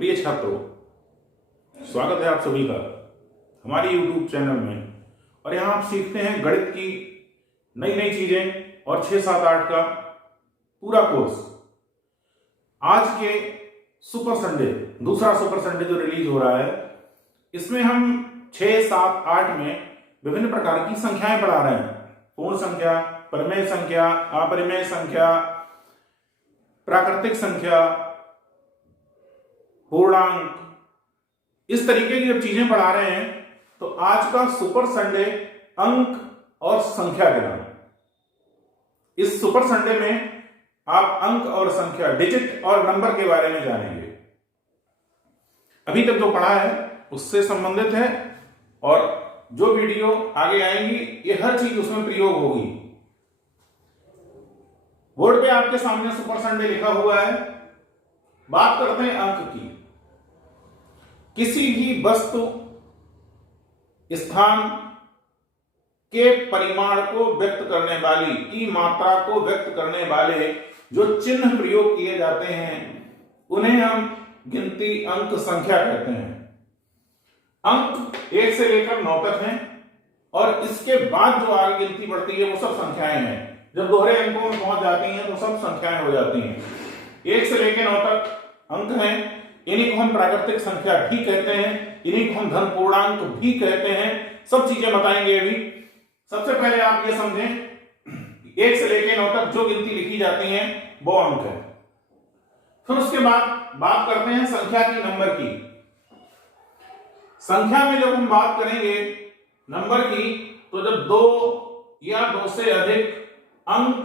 प्रिय छात्रों, स्वागत है आप सभी का हमारे YouTube चैनल में। और यहाँ आप सीखते हैं गणित की नई नई चीजें और 6, 7, 8 का पूरा कोर्स। आज के सुपर संडे, दूसरा सुपर संडे जो रिलीज हो रहा है, इसमें हम 6, 7, 8 में विभिन्न प्रकार की संख्याएं पढ़ा रहे हैं। पूर्ण संख्या, परिमेय संख्या, अपरिमेय संख्या, प्राकृतिक संख्या, पूर्णांक, इस तरीके की जब चीजें पढ़ा रहे हैं तो आज का सुपर संडे अंक और संख्या के नाम। इस सुपर संडे में आप अंक और संख्या, डिजिट और नंबर के बारे में जानेंगे। अभी तक जो पढ़ा है उससे संबंधित है और जो वीडियो आगे आएंगी ये हर चीज उसमें प्रयोग होगी। बोर्ड पे आपके सामने सुपर संडे लिखा हुआ है। बात करते हैं अंक की। किसी भी वस्तु, स्थान के परिमाण को व्यक्त करने वाली, की मात्रा को व्यक्त करने वाले जो चिन्ह प्रयोग किए जाते हैं उन्हें हम गिनती, अंक, संख्या कहते हैं। अंक 1 से लेकर 9 तक हैं और इसके बाद जो आगे गिनती बढ़ती है वो सब संख्याएं हैं। जब दोहरे अंकों में पहुंच जाती हैं तो सब संख्याएं हो जाती हैं। 1 से लेकर 9 तक अंक हैं। इन्हीं को हम प्राकृतिक संख्या भी कहते हैं, इन्हीं को हम धन पूर्णांक भी कहते हैं। सब चीजें बताएंगे अभी। सबसे पहले आप ये समझें, 1 से लेकर 9 तक जो गिनती लिखी जाती है वो अंक है। फिर उसके बाद बात करते हैं संख्या की, नंबर की। संख्या में जब हम बात करेंगे नंबर की, तो जब 2 या 2 से अधिक अंक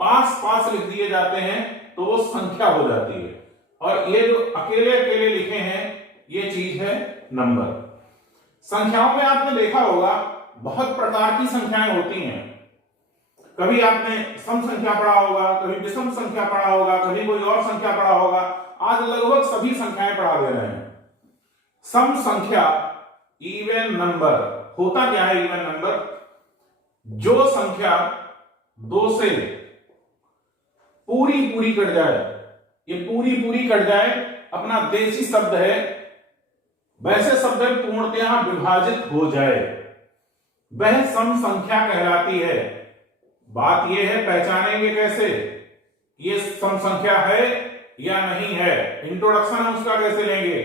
पास पास लिख दिए जाते हैं तो वो संख्या हो जाती है। और ये जो अकेले अकेले लिखे हैं ये चीज है नंबर। संख्याओं में आपने देखा होगा बहुत प्रकार की संख्याएं होती हैं। कभी आपने सम संख्या पढ़ा होगा, कभी विषम संख्या पढ़ा होगा, कभी कोई और संख्या पढ़ा होगा। आज लगभग सभी संख्याएं पढ़ा दे रहे हैं। सम संख्या, इवन नंबर। होता क्या है इवन नंबर? जो संख्या 2 से पूरी कट जाए, ये पूरी कट जाए, अपना देसी शब्द है, वैसे शब्द पूर्णतः विभाजित हो जाए, वह सम संख्या कहलाती है। बात यह है पहचानेंगे कैसे ये सम संख्या है या नहीं है, इंट्रोडक्शन हम उसका कैसे लेंगे।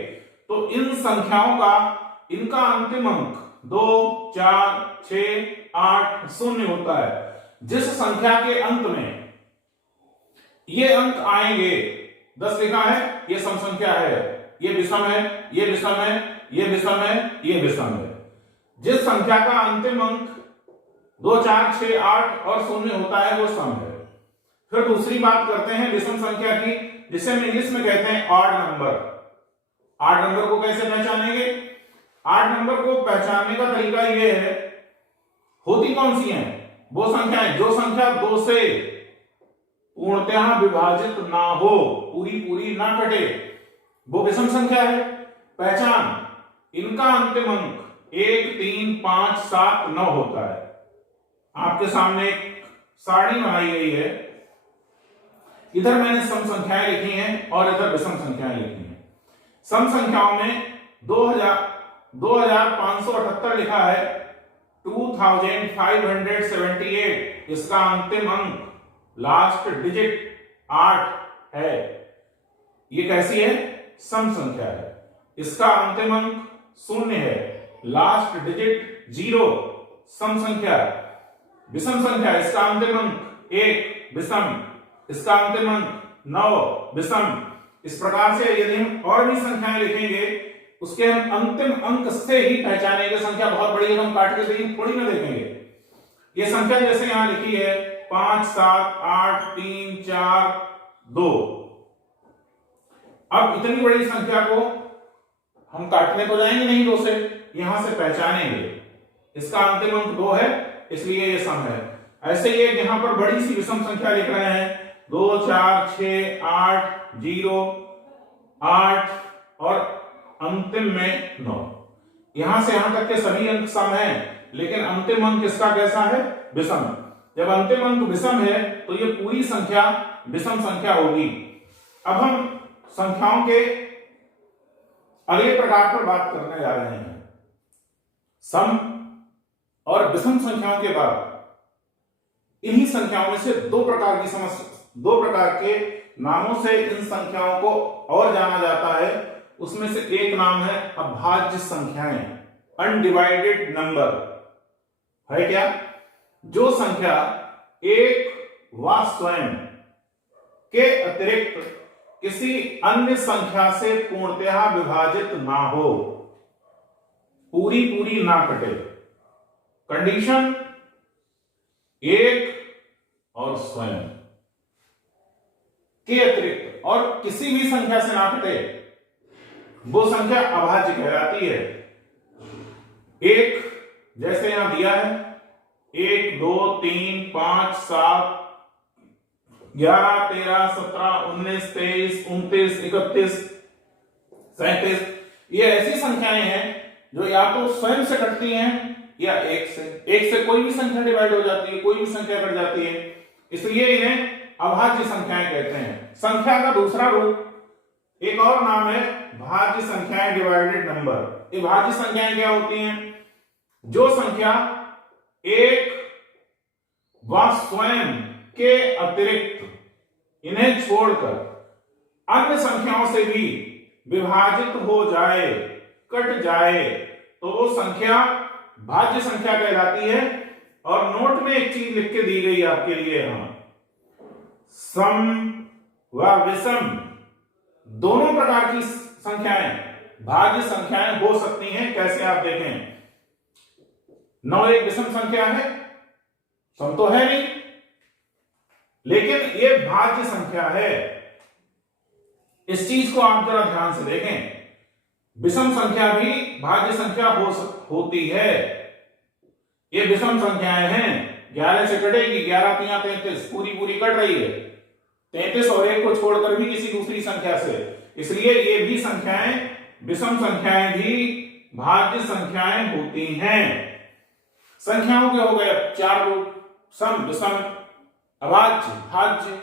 तो इन संख्याओं का, इनका अंतिम अंक 2, 4, 6, 8, 0 होता है। जिस संख्या के अंत में ये अंक आएंगे, 10 लिखा है, ये सम संख्या है, ये विषम है, ये विषम है, ये विषम है, ये विषम है। जिस संख्या का अंतिम अंक 2, 4, 6, 8 और 0 होता है वो सम है। फिर दूसरी बात करते हैं विषम संख्या की, जिसे हम इंग्लिश में कहते हैं ऑड नंबर। ऑड नंबर को कैसे पहचानेंगे? ऑड नंबर को पहचानने का तरीका ये है, होती कौन सी हैं वो संख्याएं जो संख्या 2 से पूर्णतः विभाजित ना हो, पूरी ना कटे, वो विषम संख्या है। पहचान, इनका अंतिम अंक 1, 3, 5, 7, 9 होता है। आपके सामने एक सारणी बनाई गई है, इधर मैंने सम संख्याएं लिखी हैं और इधर विषम संख्याएं लिखी हैं। सम संख्याओं में 2578 लिखा है, 2578, इसका अंतिम अंक, लास्ट डिजिट 8 है। ये कैसी है? सम संख्या है। इसका अंतिम अंक 0 है, लास्ट डिजिट 0, सम संख्या। विषम संख्या, इसका अंतिम अंक 1, विषम, इसका अंतिम अंक 9, विषम। इस प्रकार से यदि हम और भी संख्याएं लिखेंगे उसके हम अंतिम अंक से ही पहचानेंगे। संख्या बहुत बड़ी है, हम काट के थोड़ी ना देखेंगे। ये संख्या जैसे यहां लिखी है 5, 7, 8, 3, 4, 2। अब इतनी बड़ी संख्या को हम काटने तो जाएंगे नहीं 2 से, यहां से पहचानेंगे। इसका अंतिम अंक 2 है, इसलिए ये सम है। ऐसे ही यहां पर बड़ी सी विषम संख्या लिख रहे हैं, 2, 4, 6, 8, 0, 8 और अंतिम में 9। यहां से यहां तक के सभी अंक सम हैं, लेकिन अंतिम अंक इसका कैसा है? विषम। जब अंतिम अंक विषम है तो ये पूरी संख्या विषम संख्या होगी। अब हम संख्याओं के अगले प्रकार पर बात करने जा रहे हैं। सम और विषम संख्याओं के बाद इन्हीं संख्याओं में से दो प्रकार के नामों से इन संख्याओं को और जाना जाता है। उसमें से एक नाम है अभाज्य संख्याएं, अनडिवाइडेड नंबर। है क्या? जो संख्या एक व स्वयं के अतिरिक्त किसी अन्य संख्या से पूर्णतः विभाजित ना हो, पूरी ना कटे। कंडीशन एक और स्वयं के अतिरिक्त और किसी भी संख्या से ना कटे, वो संख्या अभाज्य कहलाती है। एक जैसे यहां दिया है 1 2 3 5 7 11 13 17 19 23 29 31 37, ये ऐसी संख्याएं हैं जो या तो स्वयं से कटती हैं या एक से कोई भी संख्या डिवाइड हो जाती है, कोई भी संख्या कट जाती है, इसलिए इन्हें अभाज्य संख्याएं कहते हैं। संख्या का दूसरा रूप, एक और नाम है भाज्य संख्याएं, डिवाइडेड नंबर। ये भाज्य संख्याएं क्या होती हैं? जो संख्या एक व स्वयं के अतिरिक्त इन्हें छोड़कर अन्य संख्याओं से भी विभाजित हो जाए, कट जाए, तो वो संख्या भाज्य संख्या कहलाती है। और नोट में एक चीज लिख के दी गई आपके लिए, हम सम व विषम दोनों प्रकार की संख्याएं भाज्य संख्याएं हो सकती हैं। कैसे? आप देखें, 9 एक विषम संख्या है, सम तो है नहीं, लेकिन ये भाज्य संख्या है। इस चीज को आप जरा ध्यान से देखें, विषम संख्या भी भाज्य संख्या होती है। ये विषम संख्याएं हैं, 11 से कटेगी, 11 3 33, पूरी कट रही है, 33 और 1 को छोड़कर भी किसी दूसरी संख्या से, इसलिए ये भी संख्याएं, विषम संख्याएं भी भाज्य संख्याएं होती हैं। संख्याओं के हो गए 4 रूप, सम, विषम, अभाज्य, भाज्य।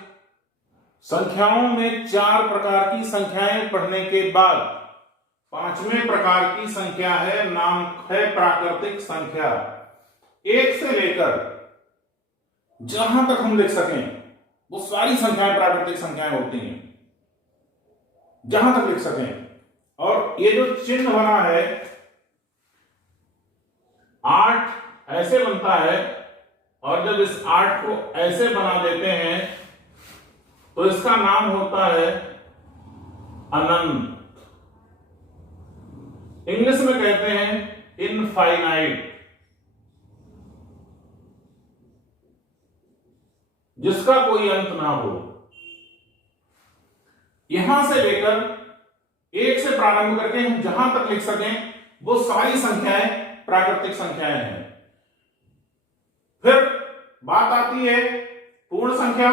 संख्याओं में 4 प्रकार की संख्याएं पढ़ने के बाद 5वें प्रकार की संख्या है, नाम है प्राकृतिक संख्या। 1 से लेकर जहां तक हम लिख सकें वो सारी संख्याएं प्राकृतिक संख्याएं होती हैं, जहां तक लिख सकें। और ये जो चिन्ह बना है 8 ऐसे बनता है, और जब इस 8 को ऐसे बना देते हैं तो इसका नाम होता है अनंत। इंग्लिश में कहते हैं इनफाइनाइट, जिसका कोई अंत ना हो। यहां से लेकर 1 से प्रारंभ करके हम जहां तक लिख सकें वो सारी संख्याएं प्राकृतिक संख्याएं हैं। फिर बात आती है पूर्ण संख्या,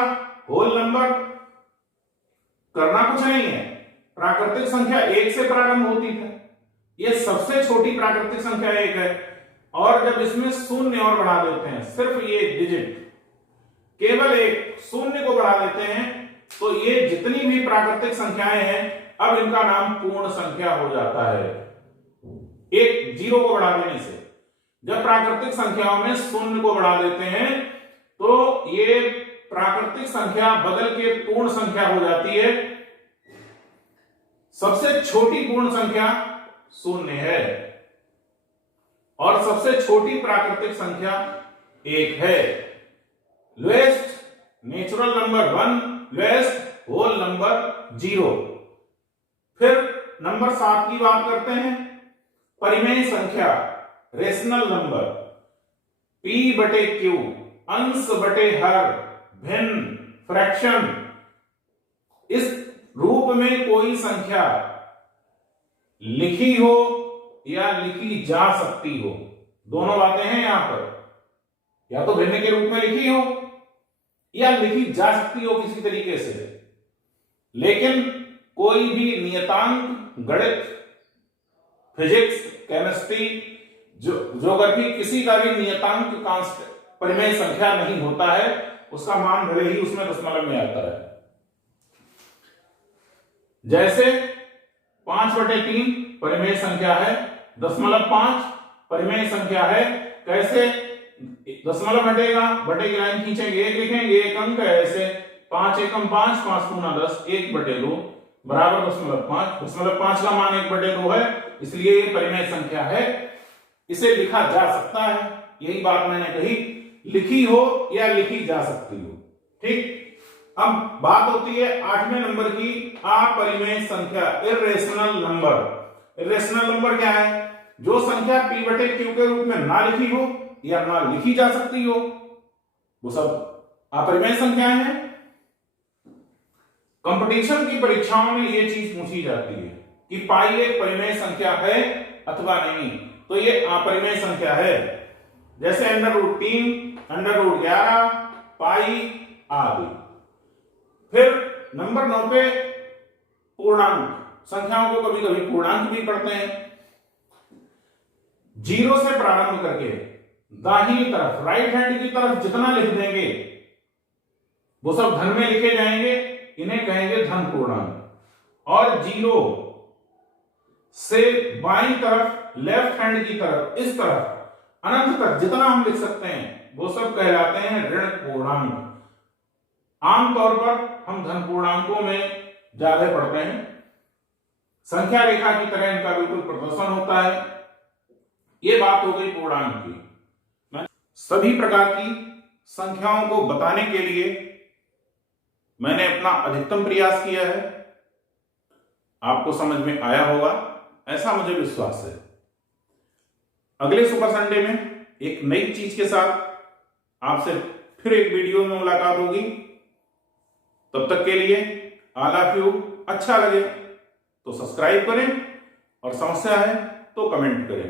होल नंबर। करना कुछ नहीं है, प्राकृतिक संख्या 1 से प्रारंभ होती है, ये सबसे छोटी प्राकृतिक संख्या 1 है, और जब इसमें शून्य और बढ़ा देते हैं, सिर्फ ये डिजिट केवल एक शून्य को बढ़ा देते हैं, तो ये जितनी भी प्राकृतिक संख्याएं हैं अब इनका नाम पूर्ण संख्या हो जाता है। एक 0 को बढ़ा देने से, जब प्राकृतिक संख्याओं में शून्य को बढ़ा देते हैं तो ये प्राकृतिक संख्या बदल के पूर्ण संख्या हो जाती है। सबसे छोटी पूर्ण संख्या 0 है और सबसे छोटी प्राकृतिक संख्या 1 है। Lowest natural number 1, lowest whole number 0। फिर नंबर 7 की बात करते हैं, परिमेय संख्या, रेशनल नंबर। P बटे Q, अंश बटे हर, भिन्न, फ्रैक्शन। इस रूप में कोई संख्या लिखी हो या लिखी जा सकती हो, दोनों बातें हैं यहां पर। या तो भिन्न के रूप में लिखी हो या लिखी जा सकती हो किसी तरीके से, लेकिन कोई भी नियतांक, गणित, फिजिक्स, केमिस्ट्री, ज्योग्राफी, किसी का भी नियतांक कांस्टेंट परिमेय संख्या नहीं होता है, उसका मान भले ही उसमें दशमलव में आता है। जैसे 5/3 परिमेय संख्या है 0.5, परिमेय संख्या है। कैसे दशमलव बटेगी लाइन खींचेंगे, 1 लिखेंगे, 1 अंक है ऐसे, 5 एकम 5, 5 दूना 10, 1/2 बराबर 0.5। 0.5 का मान 1/2 है, इसलिए ये परिमेय संख्या है, इसे लिखा जा सकता है। यही बात मैंने कही, लिखी हो या लिखी जा सकती हो। ठीक, अब बात होती है 8वें नंबर की, अपरिमेय संख्या, इर्रेशनल नंबर। इर्रेशनल नंबर क्या है? जो संख्या p/q के रूप में ना लिखी हो या ना लिखी जा सकती हो, वो सब अपरिमेय संख्याएं हैं। कंपटीशन की परीक्षाओं में ये चीज पूछी जाती है कि पाई एक परिमेय संख्या है अथवा नहीं, तो ये अपरिमेय संख्या है। जैसे √3, √11, पाई आदि। फिर नंबर 9 पे पूर्णांक, संख्याओं को कभी कभी पूर्णांक भी पढ़ते हैं। 0 से प्रारंभ करके दाहिनी तरफ, राइट हैंड की तरफ जितना लिख देंगे वो सब धन में लिखे जाएंगे, इन्हें कहेंगे धन पूर्णांक। और 0 से बाईं तरफ, लेफ्ट हैंड की तरफ, इस तरफ अनंत तक जितना हम लिख सकते हैं वो सब कहलाते हैं ऋण पूर्णांक। आमतौर पर हम धन पूर्णांकों में ज्यादा पढ़ते हैं, संख्या रेखा की तरह इनका बिल्कुल प्रदर्शन होता है। ये बात हो गई पूर्णांक की। सभी प्रकार की संख्याओं को बताने के लिए मैंने अपना अधिकतम प्रयास किया है, आपको समझ में आया होगा ऐसा मुझे विश्वास है। अगले सुपर संडे में एक नई चीज के साथ आपसे फिर एक वीडियो में मुलाकात होगी। तब तक के लिए ऑल ऑफ यू। अच्छा लगे तो सब्सक्राइब करें और समस्या है तो कमेंट करें।